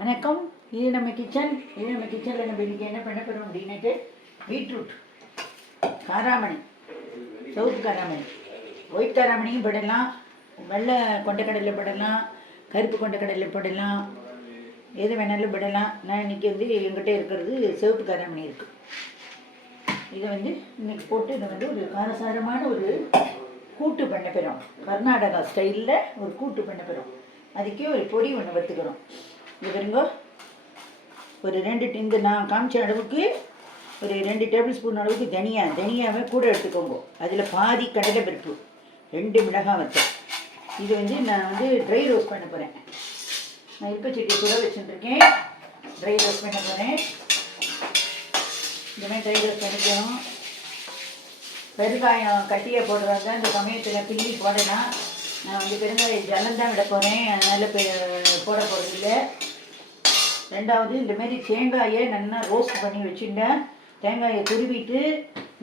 வணக்கம். இது நம்ம கிச்சன் இது நம்ம கிச்சனில் நம்ம இன்றைக்கி என்ன பண்ண போகிறோம் அப்படின்னாட்டு பீட்ரூட் காராமணி சவுத்து காராமணி. ஒயிட் காராமணியும் போடலாம் வெள்ளை கொண்டக்கடலை போடலாம் கருப்பு கொண்டக்கடலை போடலாம் எது வேணாலும் போடலாம். நான் இன்றைக்கி வந்து எங்கிட்ட இருக்கிறது சிவப்பு காராமணி இருக்குது இதை வந்து இன்னைக்கு போட்டு இதை வந்து ஒரு காரசாரமான ஒரு கூட்டு பண்ண போகிறோம் கர்நாடகா ஸ்டைலில் ஒரு கூட்டு பண்ண போகிறோம் அதுக்கே ஒரு பொடி ஒன்று வறுத்துக்கிறோம். இது பாருங்க. ஒரு ரெண்டு டி- இந்த நான் காமிச்ச அளவுக்கு ஒரு ரெண்டு டேபிள் ஸ்பூன் அளவுக்கு தனியா தனியாவை கூட எடுத்துக்கோங்க. அதில் பாதி கடலை பருப்பு ரெண்டு மிளகாய் வச்சேன் இது வந்து நான் வந்து ட்ரை ரோஸ்ட் பண்ண போகிறேன் நான் இருப்பச்சட்டியை கூட வச்சுட்டுருக்கேன். ட்ரை ரோஸ்ட் பண்ண போகிறேன் இந்த மாதிரி ட்ரை ரோஸ்ட் பண்ணிக்கணும். பெருங்காயம் கட்டியை போடுறாங்க இந்த சமயத்தில் பிள்ளி போடலாம். நான் வந்து பெருங்காய ஜலம் தான் விட போகிறேன் அதனால் போட போகிறது இல்லை ரெண்டாவது இந்தமாரி தேங்காயை நல்லா ரோஸ்ட் பண்ணி வச்சுட்டேன். தேங்காயை துருவிட்டு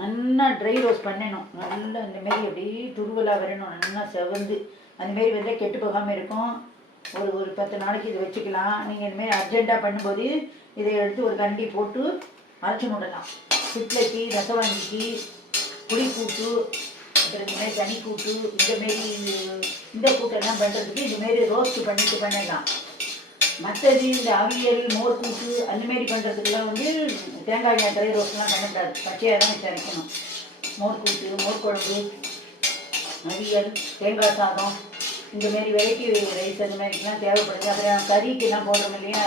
நல்லா ட்ரை ரோஸ்ட் பண்ணணும். நல்லா இந்த மாரி அப்படியே துருவலாக வரணும். நல்லா செவந்து. அந்தமாரி வந்து கெட்டு போகாமல் இருக்கும். ஒரு ஒரு பத்து நாளைக்கு இது வச்சுக்கலாம். நீங்கள் இந்தமாரி அர்ஜெண்ட்டாக பண்ணும்போது இதை எடுத்து ஒரு கண்டி போட்டு அரைச்சி முடலாம். சிட்லைக்கு ரசவாங்கிக்கு புளி கூட்டு அப்புறம் இந்தமாரி தனி கூட்டு இந்த மாரி இந்த கூட்டெல்லாம் பண்ணுறதுக்கு இந்த மாரி ரோஸ்ட் பண்ணிட்டு பண்ணலாம். மற்றது இந்த அவியல் மோர் கூட்டு அந்த மாதிரி பண்ணுறதுக்கெல்லாம் வந்து தேங்காய் எண்ணெய் ட்ரை பண்ணக்கூடாது. பச்சையாக தான் வச்சு அரைக்கணும். மோர் கூட்டு மோர் குழம்பு அவியல் தேங்காய் சாதம் இந்த மாரி வெரைட்டி ரைஸ் அந்த மாதிரிலாம் தேவைப்படுது. அப்புறம் கறிக்கெல்லாம் போடுறோம் இல்லையா?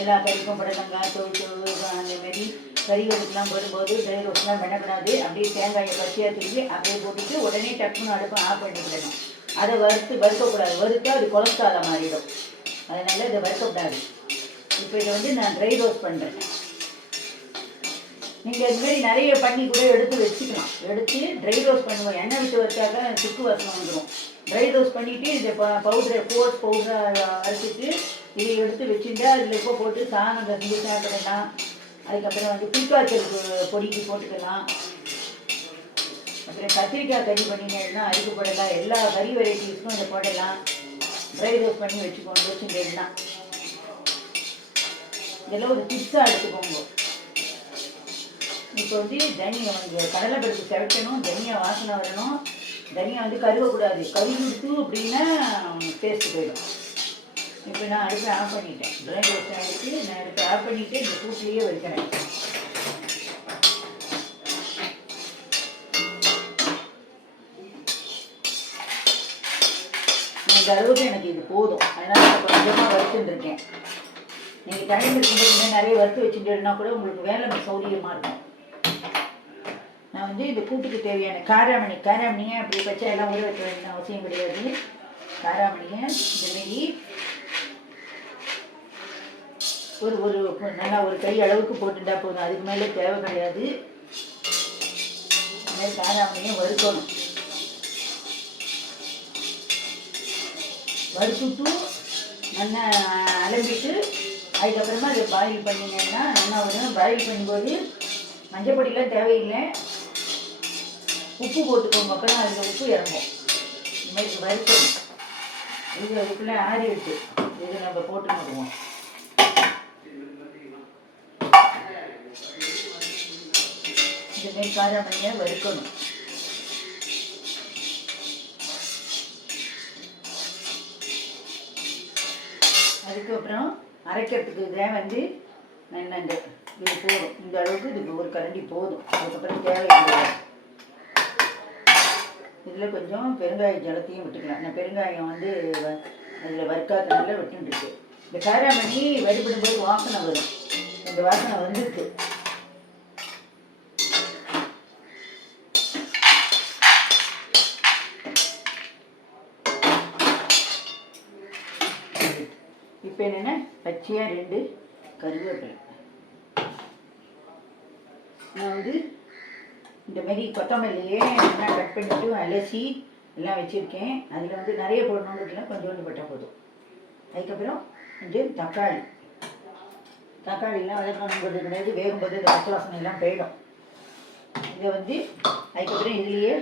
எல்லா கறிக்கும் புடலங்காய் தொழுத்து அந்த மாரி கறிகளுக்கெல்லாம் போடும்போது ட்ரை ரோஸ்லாம் பண்ணக்கூடாது. அப்படியே தேங்காயை பச்சையாக திரும்பி அப்படியே போட்டுட்டு உடனே டக்குன்னு அடுப்பு ஆஃப் பண்ணிக்கிடணும் அதை வறுத்து வறுக்கக்கூடாது. வறுத்தா அது கொலஸ்ட்ராலாக மாறிடும். அதனால் இதை வறுக்கக்கூடாது. இப்போ இதை வந்து நான் ட்ரை ரோஸ்ட் பண்ணுறேன் நீங்கள் இது மாதிரி நிறைய பண்ணி கூட எடுத்து வச்சுக்கலாம். எடுத்து ட்ரை ரோஸ்ட் பண்ணுவோம். எண்ணெய் விட்டு வச்சாக்க சுக்கு வாசனை வந்துடும் ட்ரை ரோஸ்ட் பண்ணிவிட்டு இந்த பவுடரை கோஸ் பவுடரை அரைச்சிட்டு இதை எடுத்து வச்சுட்டு அதில் இப்போ போட்டு சாணம் கசிஞ்சு சாப்பிடலாம். அதுக்கப்புறம் வந்து புல்காய்ச்சல் பொடிக்கு போட்டுக்கலாம். அப்புறம் கத்திரிக்காய் கறி பண்ணினேன்னா அதுக்கு போடலாம். எல்லா கறி வெரைட்டிஸ்க்கும் இதை போடலாம். ட்ரை ரோஸ்ட் பண்ணி வச்சுக்கோங்க வச்சுட்டேன்னா இதெல்லாம் ஒரு டிப்ஸாக எடுத்துக்கோங்க. இப்போ வந்து தனியா வந்து கடலைப்பருப்பு செவக்கணும் தனியா வாசனை வரணும். தனியா வந்து கருவக்கூடாது. கறி அப்படின்னா டேஸ்ட் போயிடும். இப்போ நான் அடுப்பை ஆஃப் பண்ணிட்டேன். ட்ரை ரோஸ்ட் ஆகிட்டு நான் அடுப்பை ஆஃப் பண்ணிவிட்டு இந்த கூட்டிலேயே வைக்கிறேன் இந்த அளவுக்கு எனக்கு இது போதும். அதனால் நான் கொஞ்சமாக வறுத்துட்டு இருக்கேன் நீங்கள் தண்ணி இருக்கும்போது நிறைய வறுத்து வச்சுட்டேன்னா கூட உங்களுக்கு வேலை சௌகரியமாக இருக்கும். நான் வந்து இந்த கூட்டுக்கு தேவையான காராமணி காராமணியை அப்படி பச்சை எல்லாம் ஊற வைக்க வேண்டிய அவசியம் கிடையாது. காராமணியை இந்தமாரி ஒரு ஒரு நல்லா ஒரு கை அளவுக்கு போட்டுட்டா போதும். அதுக்கு மேலே தேவை கிடையாது. மாதிரி காராமணியை வறுக்கணும். வறுத்துட்டு நல்லா அலம்பிட்டு அதுக்கப்புறமா அதை பாயில் பண்ணிங்கன்னா என்ன வரும். பாயில் பண்ணும்போது மஞ்சள் பொடியெலாம் தேவையில்லை. உப்பு போட்டுக்கோங்க. அப்புறம் அதில் உப்பு இறங்கும். இந்த மாதிரி வறுக்கணும். இது அதுக்குள்ளே ஆறி விட்டு இது நம்ம போட்டு விடுவோம் இந்த மாதிரி காராமணியை வறுக்கணும். அதுக்கப்புறம் அரைக்கிறதுக்கு இதை வந்து நான் இந்த இது போதும். இந்த அளவுக்கு இதுக்கு ஒரு கரண்டி போதும். அதுக்கப்புறம் தேவையில்லை இதில் கொஞ்சம் பெருங்காய ஜலத்தையும் விட்டுக்கலாம். நான் பெருங்காயம் வந்து அதில் வறுக்காதனால விட்டுருக்கு இந்த காராமணி வடிபடும்போது வாசனை வரும். இந்த வாசனை வந்துருக்கு. இப்போ என்னென்ன? பச்சையாக ரெண்டு. கருவேப்பிலை. நான் வந்து இந்த மாதிரி கொத்தமல்லியே எல்லாம் கட் பண்ணிவிட்டு அலசி எல்லாம் வச்சுருக்கேன். அதில் வந்து நிறைய போடணுன்றதுல கொஞ்சோண்டு போட்டால் போதும். அதுக்கப்புறம் கொஞ்சம் தக்காளி. தக்காளிலாம் வதக்கணுங்கிறது கிடையாது. வேகும்போது இந்த பச்சை வாசனை எல்லாம் போயிடும். இதை வந்து அதுக்கப்புறம் இதுலேயே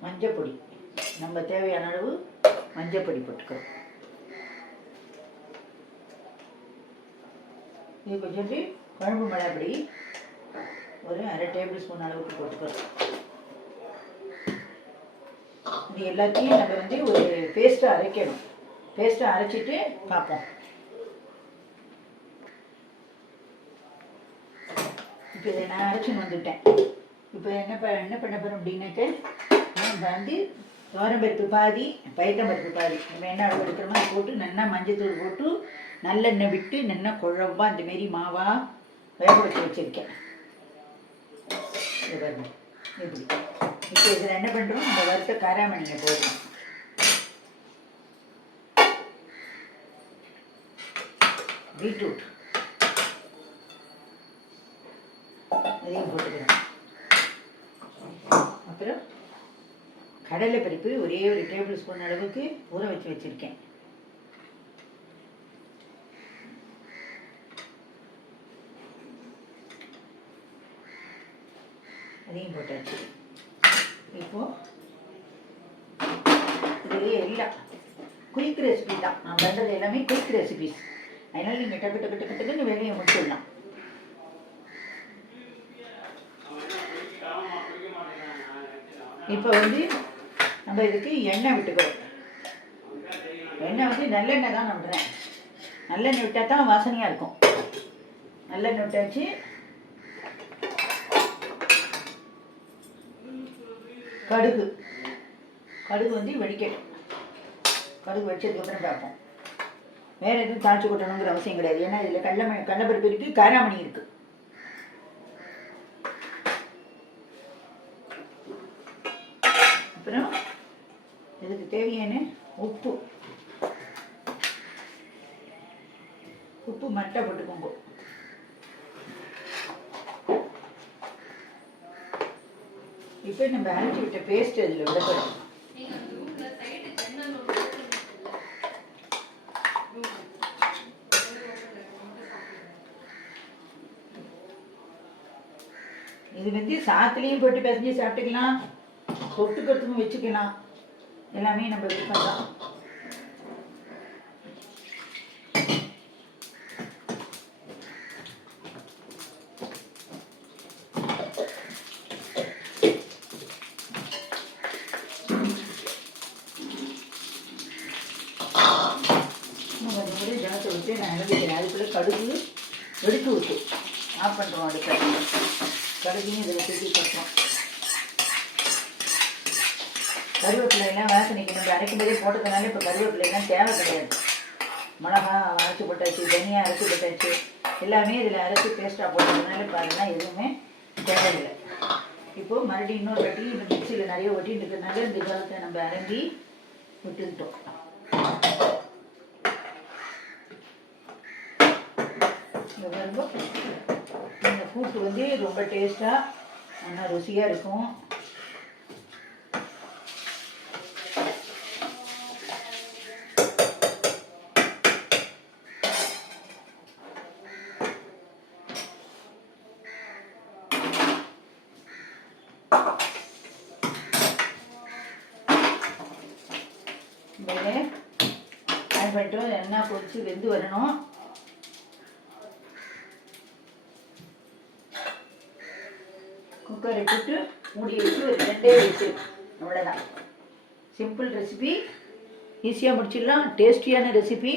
மஞ்சள் பொடி. நம்ம தேவையான அளவு மஞ்சள் பொடி போட்டுக்கிறோம் இது கொஞ்சோண்டு குழம்பு மிளகாப்பொடி ஒரு அரை டேபிள் ஸ்பூன் அளவுக்கு போட்டுக்கிறோம் இது எல்லாத்தையும் நம்ம வந்து ஒரு பேஸ்ட்டாக அரைக்கணும். பேஸ்ட்டாக அரைச்சிட்டு பார்ப்போம். இப்போ இதை நான் அரைச்சின்னு வந்துட்டேன். இப்போ என்ன ப என்ன பண்ண போகிறோம் அப்படின்னாக்க நம்ம வந்து துவரம்பருப்பு பாதி பயிற்றம்பருப்பு பாதி. நம்ம என்ன அளவு எடுக்கிறோமோ அதை போட்டு நல்லா மஞ்சத்தூள் போட்டு நல்லெண்ணெய் விட்டு நல்லா குழம்பா இந்த மாரி மாவா வேக வச்சு வச்சுருக்கேன். இது பாருங்க. இப்படி. இப்போ இதில் என்ன பண்ணுறோம் நம்ம வறுத்த காராமணியை போடுறோம். பீட்ரூட். அதையும் போட்டுக்கிறோம் அப்புறம் கடலை பருப்பு ஒரே ஒரு டேபிள் ஸ்பூன் அளவுக்கு ஊற வச்சு வச்சுருக்கேன். அதையும் போட்டாச்சு. இப்போ இதுலேயே எல்லாம் குயிக் ரெசிபி தான். நான் பண்ணுறது எல்லாமே குயிக் ரெசிபிஸ் அதனால நீங்கள் டக்கு டக்கு டக்கு டக்குன்னு வேலையை முடிச்சிடலாம். இப்போ வந்து நம்ம இதுக்கு எண்ணெய் விட்டுக்கிறோம். எண்ணெய் வந்து நல்லெண்ணெய் தான் நம்புறேன். நல்லெண்ணெய் விட்டால் தான் வாசனையாக இருக்கும். நல்லெண்ணெய் விட்டாச்சு. கடுகு. கடுகு வந்து வெடிக்கட்டும். கடுகு வச்சதுக்கப்புறம் பார்ப்போம். வேறு எதுவும் தாழ்ச்சி கொட்டணுங்கிற அவசியம் கிடையாது. ஏன்னா இதில் கடலை கடலைப்பருப்பு இருக்குது காராமணி இருக்குது அப்புறம் தேவையான உப்பு. உப்பு மட்டை போட்டுக்கோங்க. இப்போ நம்ம அரைச்சி விட்ட பேஸ்ட் அதில் விட போகிறோம் இது வந்து சாத்துலேயும் போட்டு பிசைஞ்சு சாப்பிட்டுக்கலாம். தொட்டுக்கிறதுக்கும் வச்சுக்கலாம். எல்லாமே நம்ம இது பண்ணலாம். விட்டு நான் இறந்துக்கிறேன் அதுக்குள்ளே கடுகு வெடித்து விட்டு ஆஃப் பண்ணுறோம் அடுப்பை. கடுகையும் இதில் தூக்கி கட்டுறோம் கருவேப்பிலையெல்லாம் வாசனைக்கு நம்ம அரைக்கும் போதே போட்டதுனால இப்போ கருவேப்பிலையெல்லாம் தேவை கிடையாது. மிளகா அரைச்சி போட்டாச்சு தனியாக அரைச்சி போட்டாச்சு. எல்லாமே இதில் அரைச்சி பேஸ்ட்டாக போட்டதுனால இப்போ அதெல்லாம் எதுவுமே தேவையில்லை. இப்போது மறுபடியும் இன்னொரு வாட்டி இந்த மிக்சியில் நிறைய ஒட்டிட்டு இருக்கிறதுனால இந்த காலத்தை நம்ம அரைஞ்சி விட்டுக்கிட்டோம். இந்த பாருங்க இந்த கூட்டு வந்து ரொம்ப டேஸ்ட்டாக நல்லா ருசியாக இருக்கும். இதில் ஆட் பண்ணிட்டு எண்ணெய் பொறிச்சு வெந்து வரணும். குக்கரை போட்டு மூடி வச்சு ஒரு ரெண்டே வச்சு. அவ்வளோதான் சிம்பிள் ரெசிபி ஈஸியாக முடிச்சிடலாம். டேஸ்டியான ரெசிபி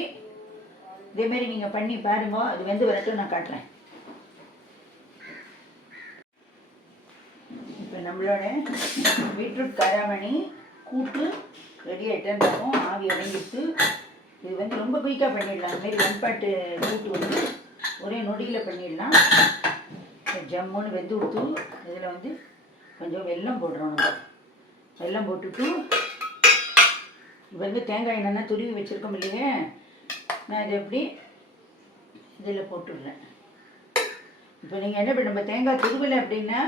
இதேமாரி நீங்கள் பண்ணி பாருங்கள் அது வெந்து வரட்டும் நான் காட்டுறேன். இப்போ நம்மளோட பீட்ரூட் கராமணி கூட்டு ரெடி ஆகிட்டேன்னு இருக்கும் ஆவி இறங்கிட்டு இது வந்து ரொம்ப குயிக்காக பண்ணிடலாம். அதுமாரி பாட்டு கூட்டு வந்து ஒரே நொடியில் பண்ணிடலாம். ஜம்முன்னு வெந்து விட்டு இதில் வந்து கொஞ்சம் வெல்லம் போடுறோம் நம்ம. வெல்லம் போட்டுட்டு இப்போ வந்து தேங்காய் என்னென்ன துருவி வச்சுருக்கோம் இல்லைங்க. நான் இதை எப்படி இதில் போட்டுடுறேன். இப்போ நீங்கள் என்ன பண்ண நம்ம தேங்காய் துருவலை அப்படின்னா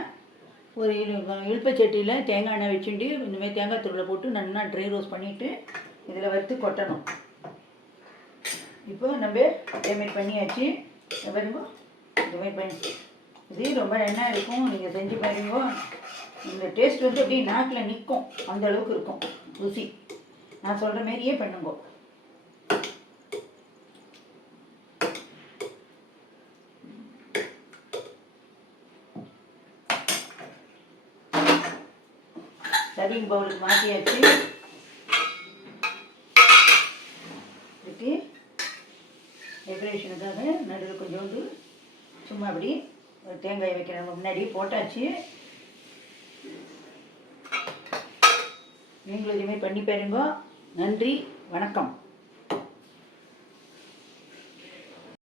ஒரு இழு இழுப்பச்சட்டியில் தேங்காய் எண்ணெய் வச்சுட்டு இந்தமாதிரி தேங்காய் துருளை போட்டு நல்லா ட்ரை ரோஸ் பண்ணிவிட்டு இதில் வறுத்து கொட்டணும். இப்போ நம்ம இதேமாரி பண்ணியாச்சு. இதை பாருங்க இதுமாரி பண்ணி. இது ரொம்ப எண்ணெய் இருக்கும் நீங்கள் செஞ்சு பாருங்க இந்த டேஸ்ட் வந்து அப்படியே நாக்கில் நிற்கும் அந்த அளவுக்கு இருக்கும். ருசி. நான் சொல்கிற மாரியே பண்ணுங்க. சர்விங் பவுலுக்கு மாற்றியாச்சு இதுக்கு டெக்கரேஷனுக்காக நடுவில் கொஞ்சோண்டு சும்மா அப்படி ஒரு தேங்காய் வைக்கிறாங்க முன்னாடி போட்டாச்சு. நீங்களும் இதுமாதிரி பண்ணி பாருங்க. நன்றி வணக்கம்.